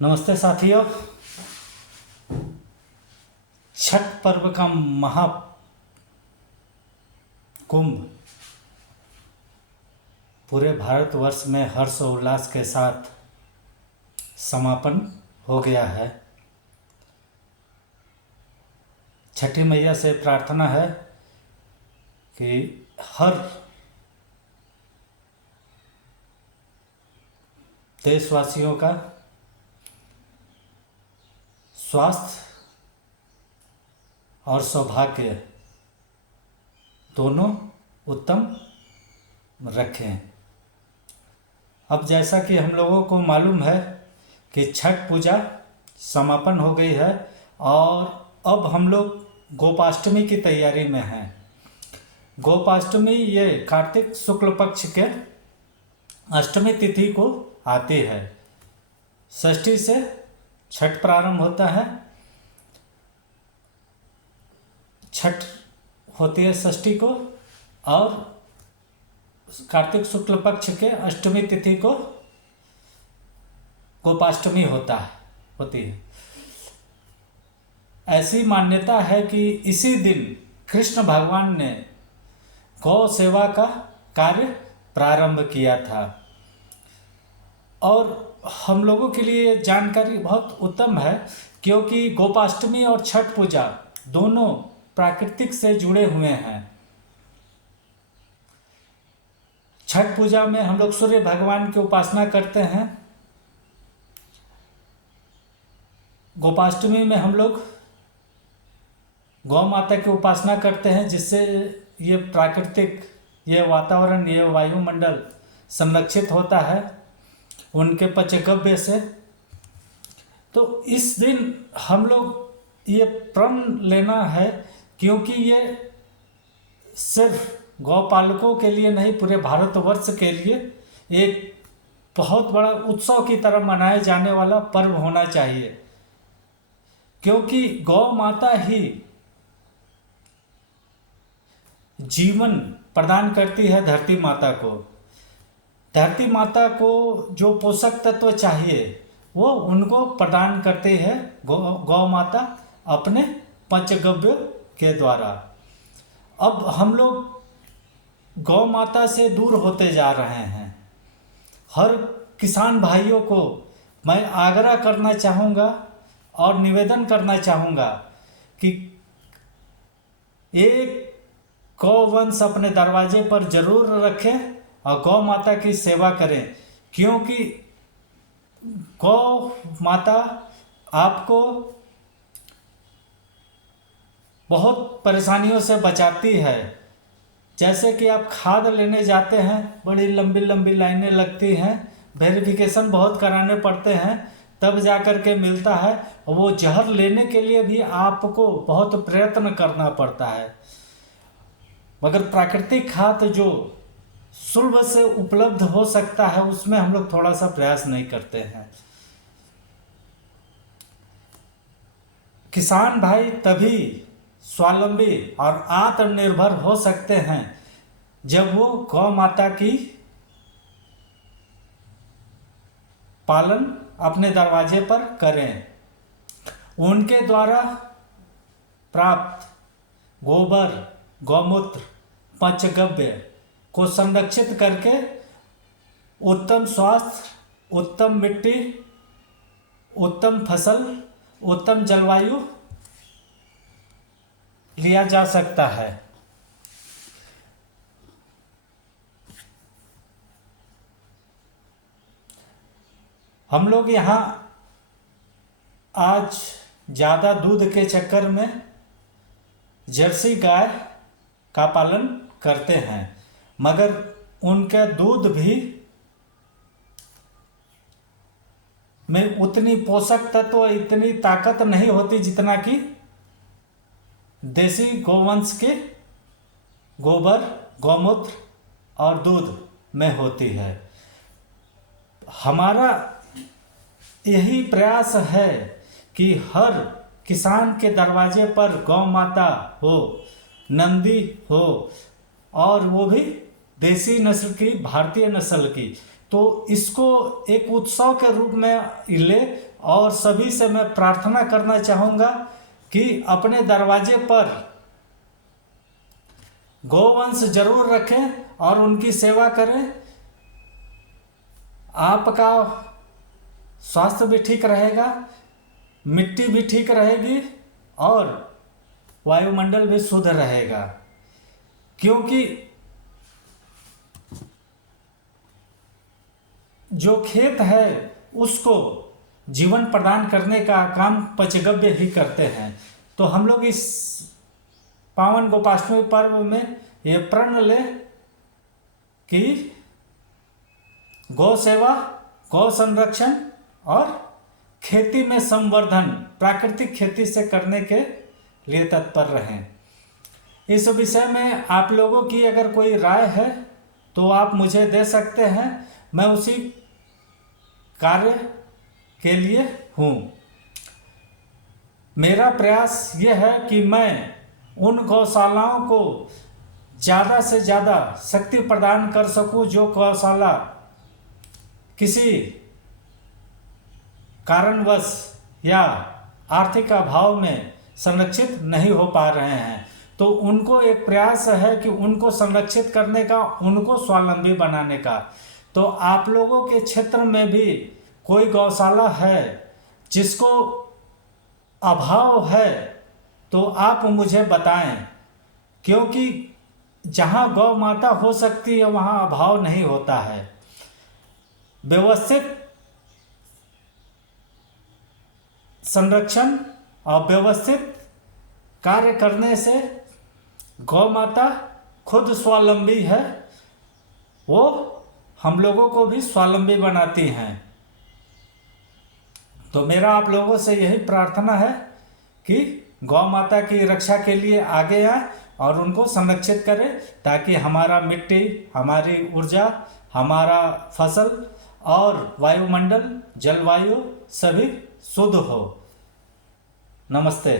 नमस्ते साथियों। छठ पर्व का महाकुंभ पूरे भारतवर्ष में हर्ष और उल्लास के साथ समापन हो गया है। छठी मैया से प्रार्थना है कि हर देशवासियों का स्वास्थ्य और सौभाग्य दोनों उत्तम रखें। अब जैसा कि हम लोगों को मालूम है कि छठ पूजा समापन हो गई है और अब हम लोग गोपाष्टमी की तैयारी में हैं। गोपाष्टमी ये कार्तिक शुक्ल पक्ष के अष्टमी तिथि को आती है। षष्ठी से छठ प्रारंभ होता है। छठ होती है षष्ठी को और कार्तिक शुक्ल पक्ष के अष्टमी तिथि को गोपाष्टमी होती है। ऐसी मान्यता है कि इसी दिन कृष्ण भगवान ने गौ सेवा का कार्य प्रारंभ किया था और हम लोगों के लिए जानकारी बहुत उत्तम है, क्योंकि गोपाष्टमी और छठ पूजा दोनों प्राकृतिक से जुड़े हुए हैं। छठ पूजा में हम लोग सूर्य भगवान की उपासना करते हैं। गोपाष्टमी में हम लोग गौ माता की उपासना करते हैं, जिससे ये प्राकृतिक, ये वातावरण, ये वायुमंडल संरक्षित होता है उनके पंचगव्य से। तो इस दिन हम लोग ये प्रण लेना है, क्योंकि ये सिर्फ गौपालकों के लिए नहीं, पूरे भारतवर्ष के लिए एक बहुत बड़ा उत्सव की तरह मनाए जाने वाला पर्व होना चाहिए, क्योंकि गौ माता ही जीवन प्रदान करती है धरती माता को। धरती माता को जो पोषक तत्व चाहिए वो उनको प्रदान करती है गौ माता अपने पंचगव्य के द्वारा। अब हम लोग गौ माता से दूर होते जा रहे हैं। हर किसान भाइयों को मैं आग्रह करना चाहूँगा और निवेदन करना चाहूँगा कि एक गौवंश अपने दरवाजे पर जरूर रखें और गौ माता की सेवा करें, क्योंकि गौ माता आपको बहुत परेशानियों से बचाती है। जैसे कि आप खाद लेने जाते हैं, बड़ी लंबी लंबी लाइनें लगती हैं, वेरिफिकेशन बहुत कराने पड़ते हैं, तब जा कर के मिलता है। वो जहर लेने के लिए भी आपको बहुत प्रयत्न करना पड़ता है। मगर प्राकृतिक खाद जो सुलभ से उपलब्ध हो सकता है, उसमें हम लोग थोड़ा सा प्रयास नहीं करते हैं। किसान भाई तभी स्वावलंबी और आत्मनिर्भर हो सकते हैं जब वो गौ माता की पालन अपने दरवाजे पर करें। उनके द्वारा प्राप्त गोबर, गौमूत्र, पंचगव्य को संरक्षित करके उत्तम स्वास्थ्य, उत्तम मिट्टी, उत्तम फसल, उत्तम जलवायु लिया जा सकता है। हम लोग यहाँ आज ज़्यादा दूध के चक्कर में जर्सी गाय का पालन करते हैं, मगर उनका दूध भी में उतनी पोषक तत्व, इतनी ताकत नहीं होती जितना कि देसी गोवंश के गोबर, गौमूत्र और दूध में होती है। हमारा यही प्रयास है कि हर किसान के दरवाजे पर गौ माता हो, नंदी हो, और वो भी देसी नस्ल की, भारतीय नस्ल की। तो तो इसको एक उत्सव के रूप में ले, और सभी से मैं प्रार्थना करना चाहूँगा कि अपने दरवाजे पर गौवंश जरूर रखें और उनकी सेवा करें। आपका स्वास्थ्य भी ठीक रहेगा, मिट्टी भी ठीक रहेगी और वायुमंडल भी शुद्ध रहेगा। क्योंकि जो खेत है उसको जीवन प्रदान करने का काम पंचगव्य ही करते हैं। तो हम लोग इस पावन गोपाष्टमी पर्व में ये प्रण लें कि गौ सेवा, गौ संरक्षण और खेती में संवर्धन, प्राकृतिक खेती से करने के लिए तत्पर रहें। इस विषय में आप लोगों की अगर कोई राय है तो आप मुझे दे सकते हैं, मैं उसी कार्य के लिए हूँ। मेरा प्रयास यह है कि मैं उन गौशालाओं को ज़्यादा से ज़्यादा शक्ति प्रदान कर सकूं जो गौशाला किसी कारणवश या आर्थिक अभाव में संरक्षित नहीं हो पा रहे हैं। तो उनको एक प्रयास है कि उनको संरक्षित करने का, उनको स्वावलंबी बनाने का। तो आप लोगों के क्षेत्र में भी कोई गौशाला है जिसको अभाव है तो आप मुझे बताएं, क्योंकि जहाँ गौ माता हो सकती है वहाँ अभाव नहीं होता है। व्यवस्थित संरक्षण और व्यवस्थित कार्य करने से गौ माता खुद स्वावलंबी है, वो हम लोगों को भी स्वावलंबी बनाती हैं। तो मेरा आप लोगों से यही प्रार्थना है कि गौ माता की रक्षा के लिए आगे आए और उनको संरक्षित करें, ताकि हमारा मिट्टी, हमारी ऊर्जा, हमारा फसल और वायुमंडल, जलवायु सभी शुद्ध हो। नमस्ते।